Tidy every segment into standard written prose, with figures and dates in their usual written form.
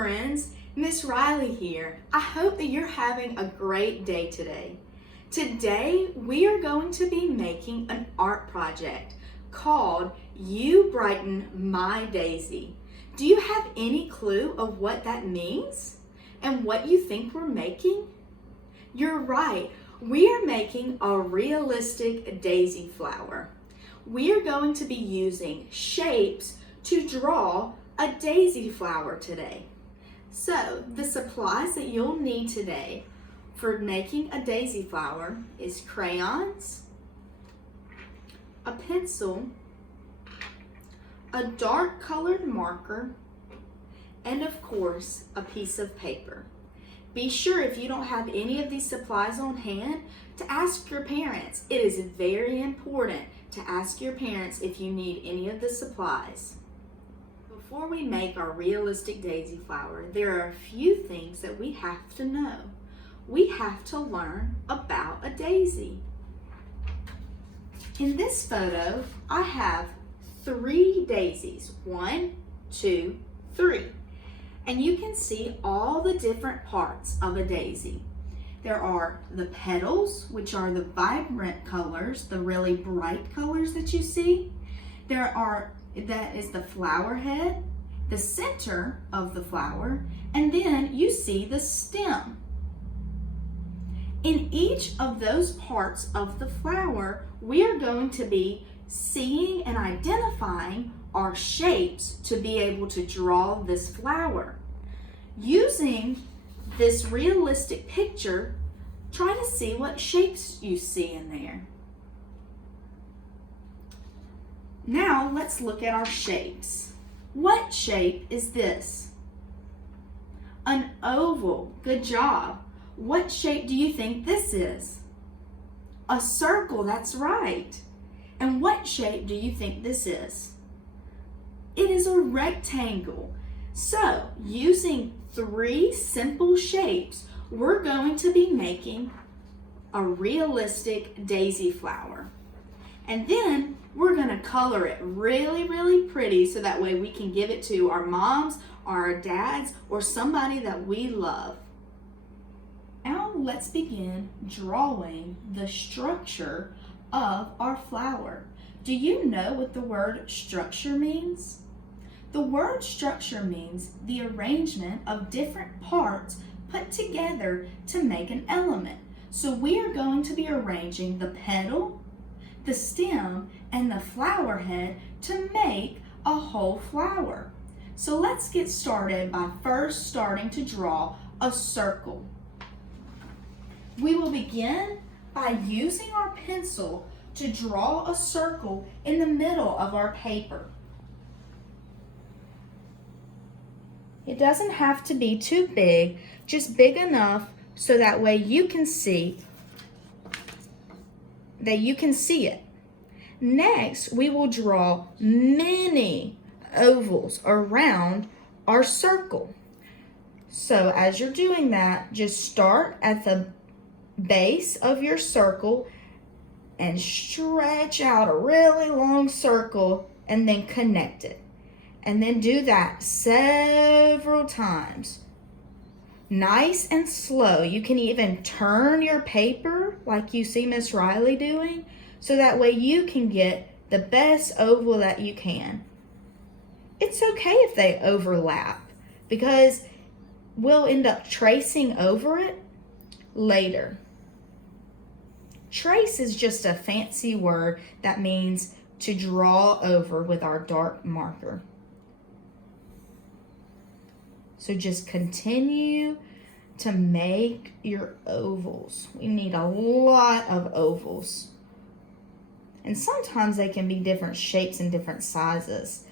friends, Miss Riley here. I hope that you're having a great day today. Today we are going to be making an art project called You Brighten My Daisy. Do you have any clue of what that means and what you think we're making? You're right, we are making a realistic daisy flower. We are going to be using shapes to draw a daisy flower today. So the supplies that you'll need today for making a daisy flower is crayons, a pencil, a dark colored marker, and of course a piece of paper. Be sure if you don't have any of these supplies on hand to ask your parents. It is very important to ask your parents if you need any of the supplies. Before we make our realistic daisy flower, there are a few things that we have to know. We have to learn about a daisy. In this photo, I have 3 daisies. 1, 2, 3. And you can see all the different parts of a daisy. There are the petals, which are the vibrant colors, the really bright colors that you see. That is the flower head, the center of the flower, and then you see the stem. In each of those parts of the flower, we are going to be seeing and identifying our shapes to be able to draw this flower. Using this realistic picture, try to see what shapes you see in there. Now let's look at our shapes. What shape is this? An oval. Good job. What shape do you think this is? A circle. That's right. And what shape do you think this is? It is a rectangle. So, using 3 simple shapes, we're going to be making a realistic daisy flower. And then we're going to color it really, really pretty so that way we can give it to our moms or our dads or somebody that we love. Now let's begin drawing the structure of our flower. Do you know what the word structure means? The word structure means the arrangement of different parts put together to make an element. So we are going to be arranging the petal, the stem, and the flower head to make a whole flower. So let's get started by first starting to draw a circle. We will begin by using our pencil to draw a circle in the middle of our paper. It doesn't have to be too big, just big enough so that way you can see it. Next, we will draw many ovals around our circle. So as you're doing that, just start at the base of your circle and stretch out a really long circle and then connect it. And then do that several times. Nice and slow. You can even turn your paper like you see Miss Riley doing, so that way you can get the best oval that you can. It's okay if they overlap because we'll end up tracing over it later. Trace is just a fancy word that means to draw over with our dark marker. So just continue to make your ovals. We need a lot of ovals. And sometimes they can be different shapes and different sizes.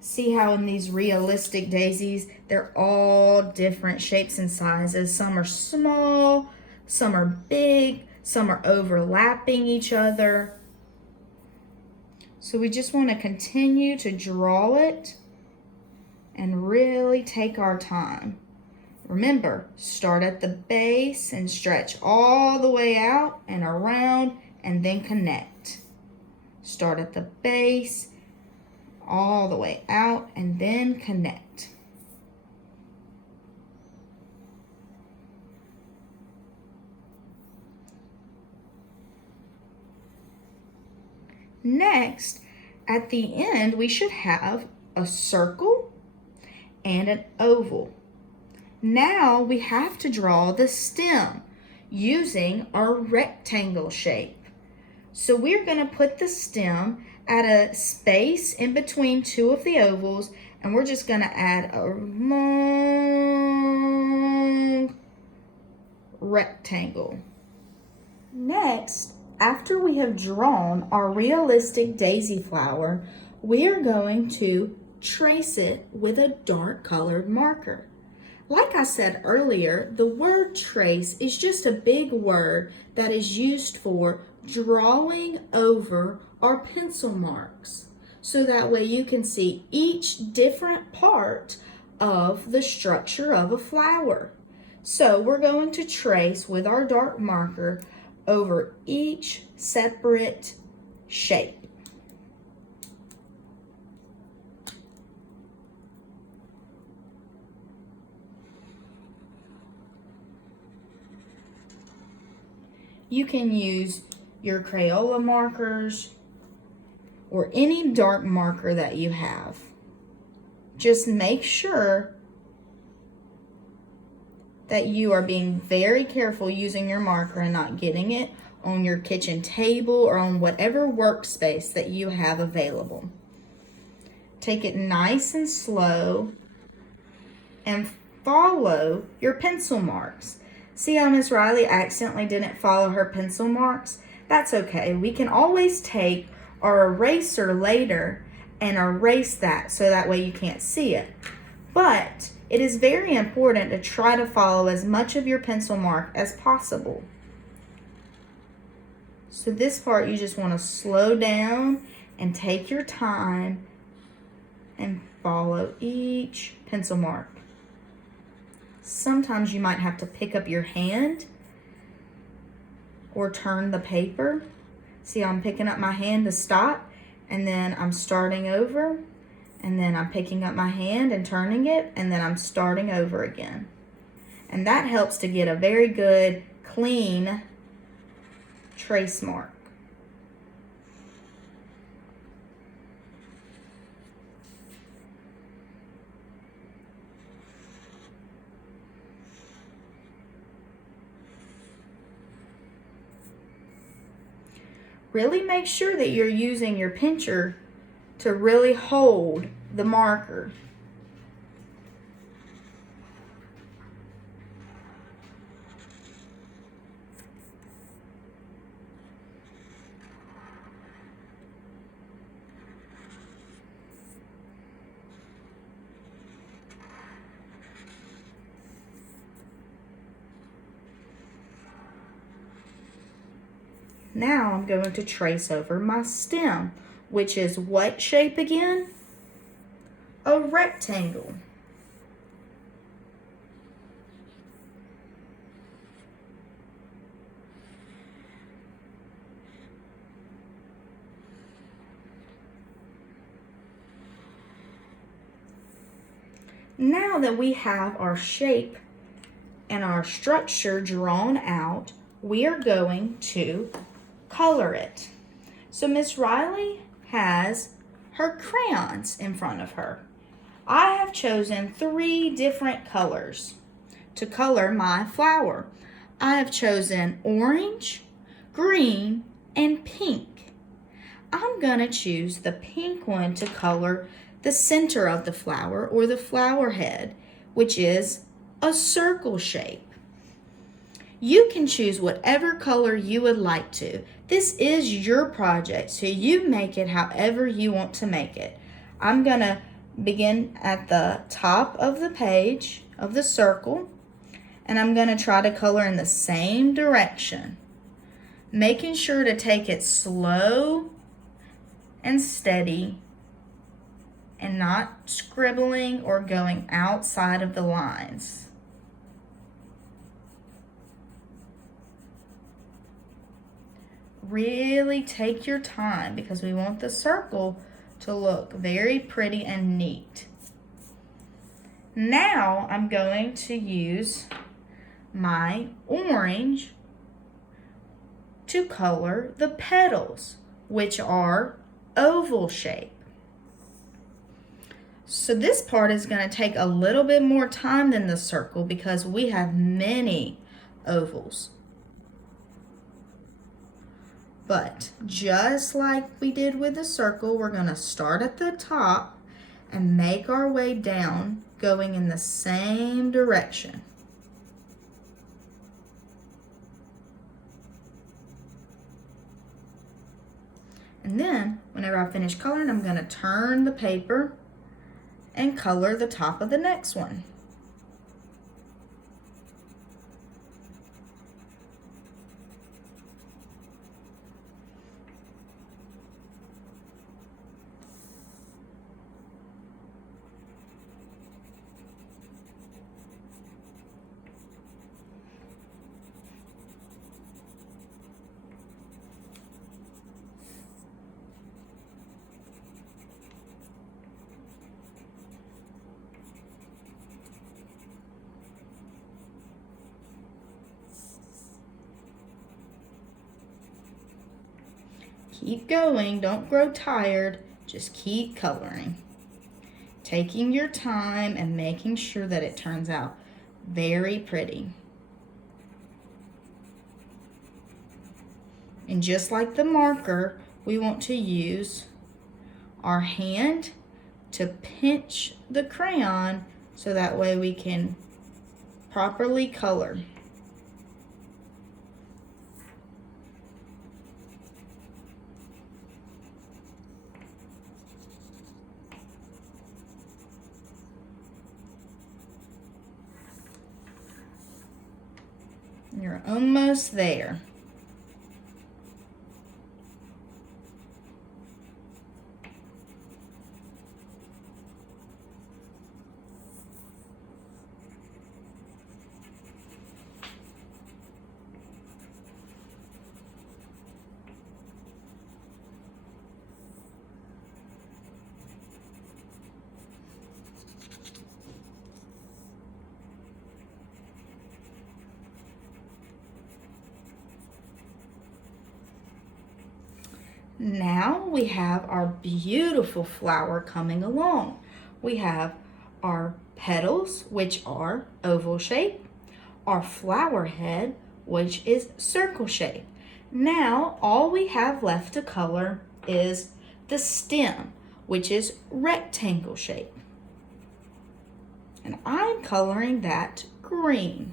See how in these realistic daisies, they're all different shapes and sizes. Some are small, some are big, some are overlapping each other. So we just want to continue to draw it and really take our time. Remember, start at the base and stretch all the way out and around and then connect. Start at the base, all the way out and then connect. Next, at the end, we should have a circle and an oval. Now we have to draw the stem using our rectangle shape. So we're going to put the stem at a space in between two of the ovals, and we're just going to add a long rectangle. Next, after we have drawn our realistic daisy flower, we are going to trace it with a dark colored marker. Like I said earlier, the word trace is just a big word that is used for drawing over our pencil marks, so that way you can see each different part of the structure of a flower. So we're going to trace with our dark marker over each separate shape. You can use your Crayola markers or any dark marker that you have. Just make sure that you are being very careful using your marker and not getting it on your kitchen table or on whatever workspace that you have available. Take it nice and slow and follow your pencil marks. See how Miss Riley accidentally didn't follow her pencil marks? That's okay. We can always take our eraser later and erase that so that way you can't see it. But it is very important to try to follow as much of your pencil mark as possible. So this part you just want to slow down and take your time and follow each pencil mark. Sometimes you might have to pick up your hand or turn the paper. See, I'm picking up my hand to stop, and then I'm starting over, and then I'm picking up my hand and turning it, and then I'm starting over again. And that helps to get a very good, clean trace mark. Really make sure that you're using your pincher to really hold the marker. Now I'm going to trace over my stem, which is what shape again? A rectangle. Now that we have our shape and our structure drawn out, we are going to color it. So Miss Riley has her crayons in front of her. I have chosen 3 different colors to color my flower. I have chosen orange, green, and pink. I'm going to choose the pink one to color the center of the flower, or the flower head, which is a circle shape. You can choose whatever color you would like to. This is your project, so you make it however you want to make it. I'm going to begin at the top of the page of the circle, and I'm going to try to color in the same direction, making sure to take it slow and steady and not scribbling or going outside of the lines. Really take your time because we want the circle to look very pretty and neat. Now I'm going to use my orange to color the petals, which are oval shape. So this part is going to take a little bit more time than the circle because we have many ovals. But just like we did with the circle, we're going to start at the top and make our way down, going in the same direction. And then, whenever I finish coloring, I'm going to turn the paper and color the top of the next one. Keep going, don't grow tired, just keep coloring. Taking your time and making sure that it turns out very pretty. And just like the marker, we want to use our hand to pinch the crayon so that way we can properly color. You're almost there. Now we have our beautiful flower coming along. We have our petals, which are oval shape, our flower head, which is circle shape. Now all we have left to color is the stem, which is rectangle shape. And I'm coloring that green.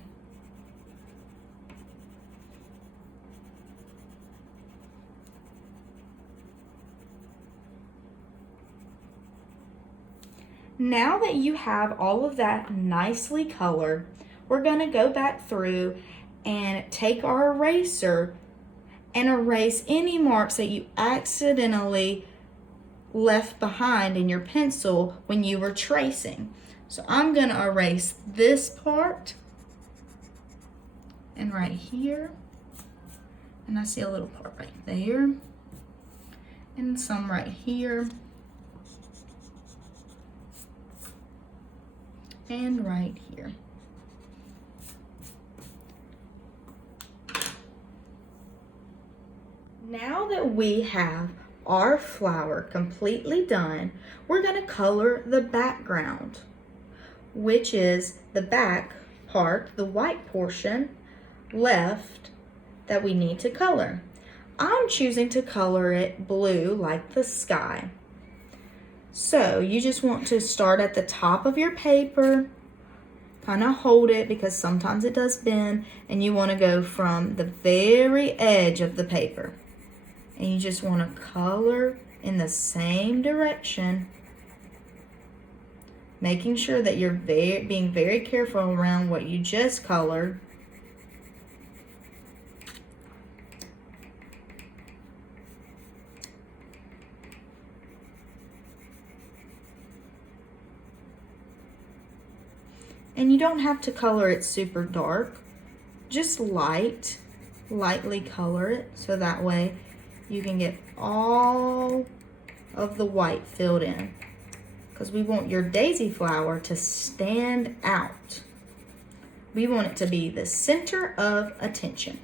Now that you have all of that nicely colored, we're going to go back through and take our eraser and erase any marks that you accidentally left behind in your pencil when you were tracing. So I'm going to erase this part and right here, and I see a little part right there and some right here and right here. Now that we have our flower completely done, we're going to color the background, which is the back part, the white portion left that we need to color. I'm choosing to color it blue like the sky. So you just want to start at the top of your paper, kind of hold it because sometimes it does bend, and you want to go from the very edge of the paper. And you just want to color in the same direction, making sure that you're being very careful around what you just colored. And you don't have to color it super dark, just lightly color it so that way you can get all of the white filled in, because we want your daisy flower to stand out. We want it to be the center of attention.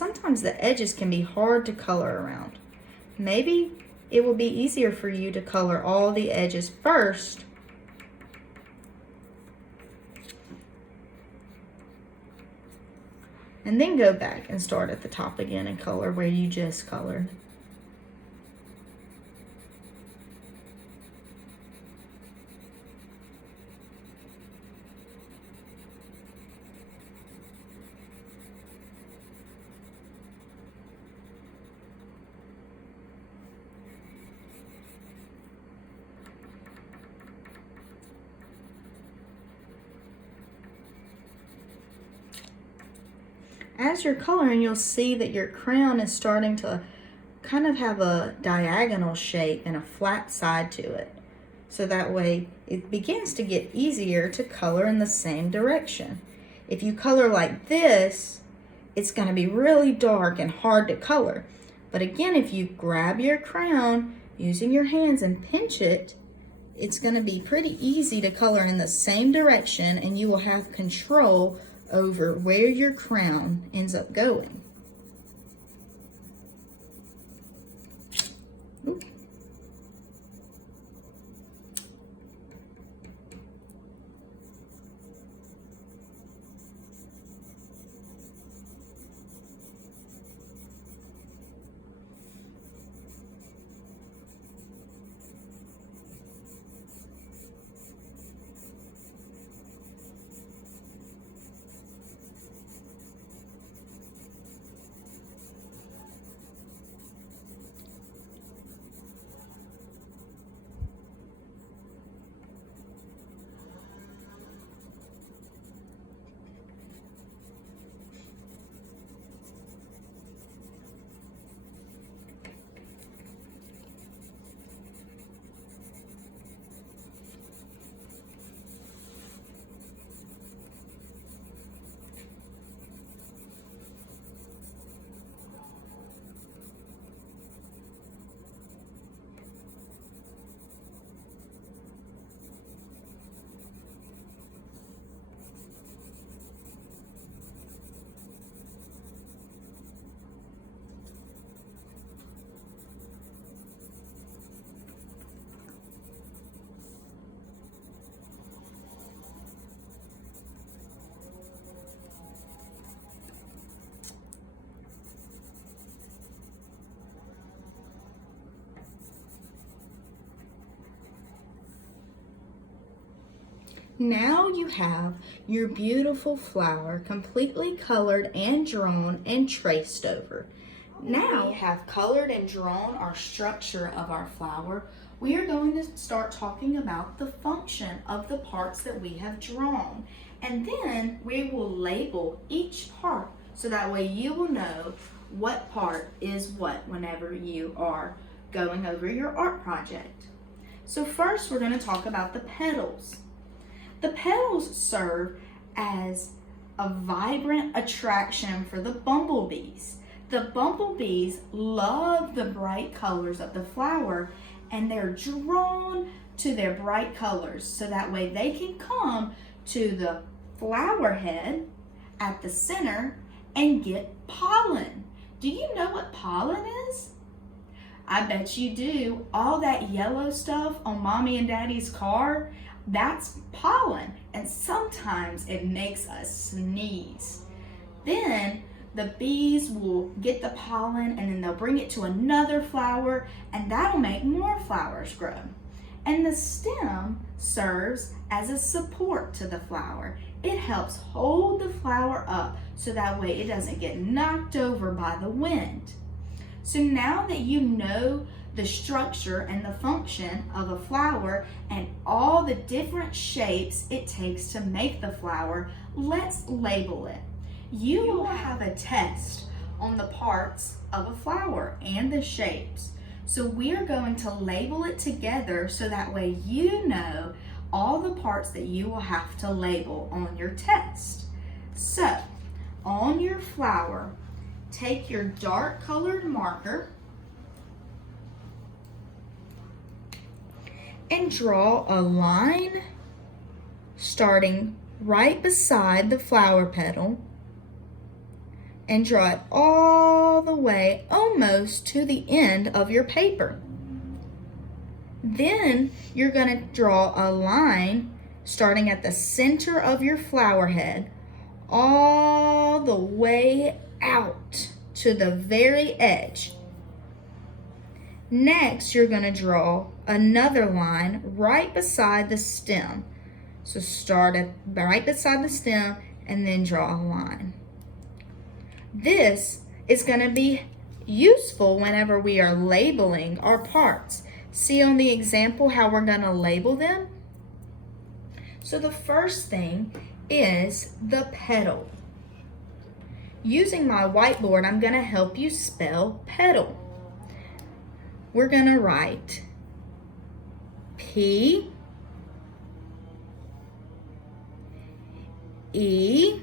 sometimes the edges can be hard to color around. Maybe it will be easier for you to color all the edges first and then go back and start at the top again and color where you just colored. As you're coloring, you'll see that your crown is starting to kind of have a diagonal shape and a flat side to it. So that way it begins to get easier to color in the same direction. If you color like this, it's going to be really dark and hard to color. But again, if you grab your crown using your hands and pinch it, it's going to be pretty easy to color in the same direction, and you will have control over where your crown ends up going. Ooh. Now you have your beautiful flower completely colored and drawn and traced over. Now we have colored and drawn our structure of our flower. We are going to start talking about the function of the parts that we have drawn. And then we will label each part so that way you will know what part is what whenever you are going over your art project. So first we're going to talk about the petals. The petals serve as a vibrant attraction for the bumblebees. The bumblebees love the bright colors of the flower, and they're drawn to their bright colors so that way they can come to the flower head at the center and get pollen. Do you know what pollen is? I bet you do. All that yellow stuff on mommy and daddy's car, that's pollen, and sometimes it makes us sneeze. Then the bees will get the pollen and then they'll bring it to another flower, and that'll make more flowers grow. And the stem serves as a support to the flower. It helps hold the flower up so that way it doesn't get knocked over by the wind. So now that you know the structure and the function of a flower and all the different shapes it takes to make the flower, let's label it. You will have a test on the parts of a flower and the shapes. So we are going to label it together so that way you know all the parts that you will have to label on your test. So on your flower, take your dark colored marker and draw a line starting right beside the flower petal and draw it all the way almost to the end of your paper. Then you're going to draw a line starting at the center of your flower head all the way out to the very edge. Next, you're going to draw another line right beside the stem. So start right beside the stem and then draw a line. This is going to be useful whenever we are labeling our parts. See on the example how we're going to label them? So the first thing is the petal. Using my whiteboard, I'm going to help you spell petal. We're going to write P E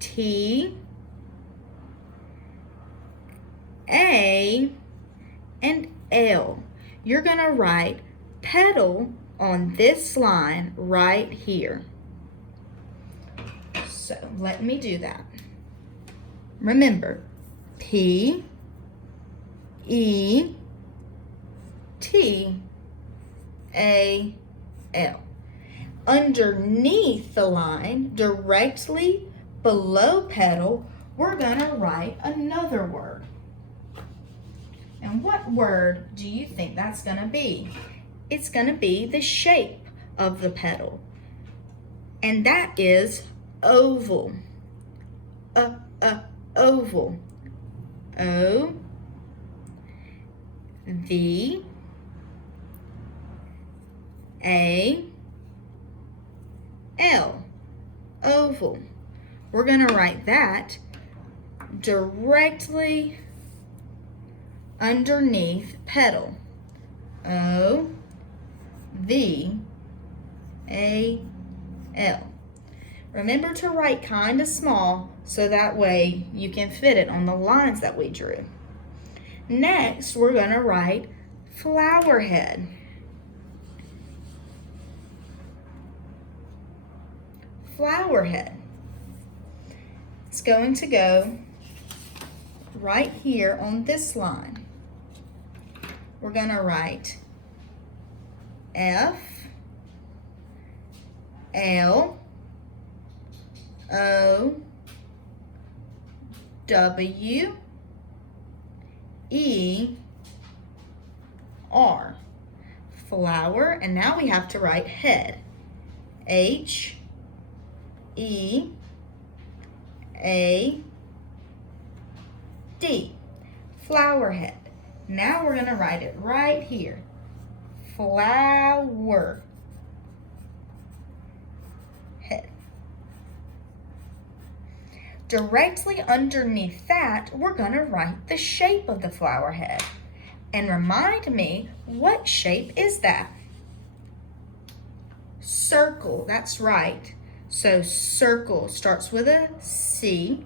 T A and L. You're going to write petal on this line right here. So let me do that. Remember, P E T A L. Underneath the line, directly below petal, we're going to write another word. And what word do you think that's going to be? It's going to be the shape of the petal. And that is oval. Oval. O V A L. Oval. We're going to write that directly underneath petal. O V A L. Remember to write kind of small so that way you can fit it on the lines that we drew. Next, we're going to write flower head. Flower head. It's going to go right here on this line. We're going to write F L O W E R. Flower, and now we have to write head. H E A D. Flower head. Now we're going to write it right here. Flower head. Directly underneath that, we're going to write the shape of the flower head. And remind me, what shape is that? Circle, that's right. So circle starts with a C,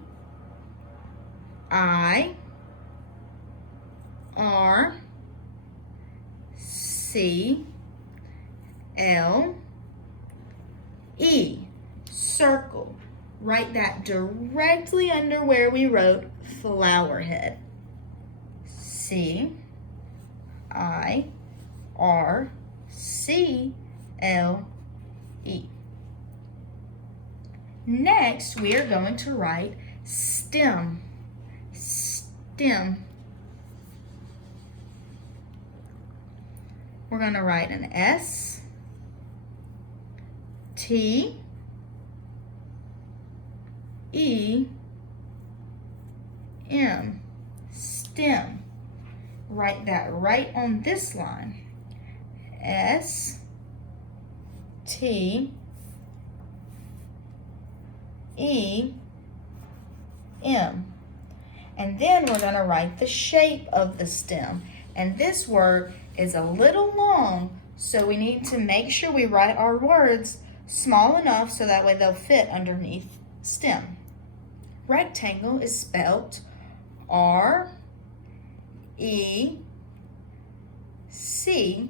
I, R, C, L, E. Circle. Write that directly under where we wrote flower head. C, I, R, C, L, E. Next, we are going to write stem. Stem. We're going to write an S, T, E, M. Stem. Write that right on this line. S, T, E, M. And then we're going to write the shape of the stem. And this word is a little long, so we need to make sure we write our words small enough so that way they'll fit underneath stem. Rectangle is spelled R, E, C,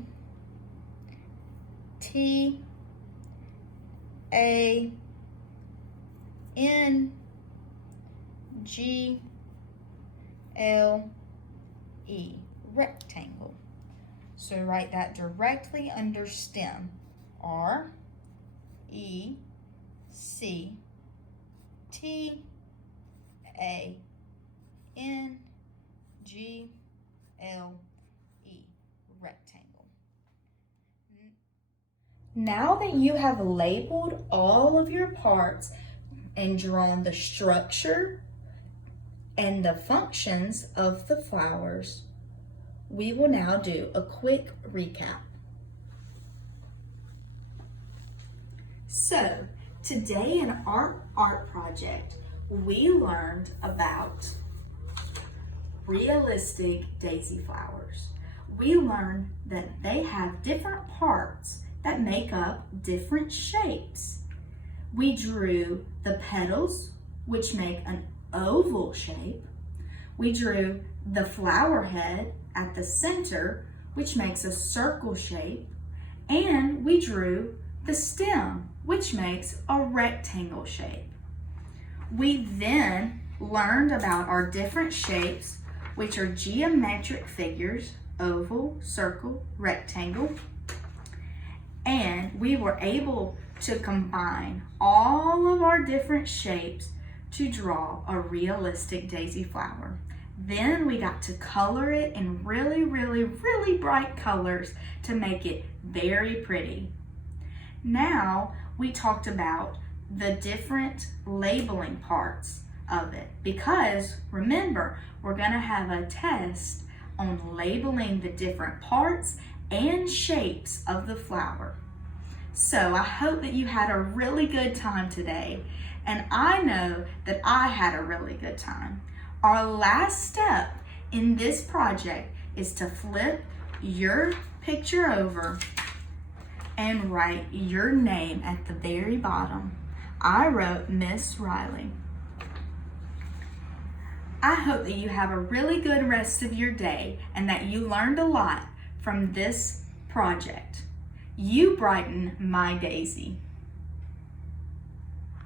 T, A, N G L E, rectangle. So write that directly under stem. R E C T A N G L E, rectangle. Now that you have labeled all of your parts and drawn the structure and the functions of the flowers, we will now do a quick recap. So, today in our art project, we learned about realistic daisy flowers. We learned that they have different parts that make up different shapes. We drew the petals, which make an oval shape. We drew the flower head at the center, which makes a circle shape. And we drew the stem, which makes a rectangle shape. We then learned about our different shapes, which are geometric figures, oval, circle, rectangle. And we were able to combine all of our different shapes to draw a realistic daisy flower. Then we got to color it in really, really, really bright colors to make it very pretty. Now we talked about the different labeling parts of it, because remember, we're going to have a test on labeling the different parts and shapes of the flower. So I hope that you had a really good time today, and I know that I had a really good time. Our last step in this project is to flip your picture over and write your name at the very bottom. I wrote Miss Riley. I hope that you have a really good rest of your day and that you learned a lot from this project. You brighten my daisy.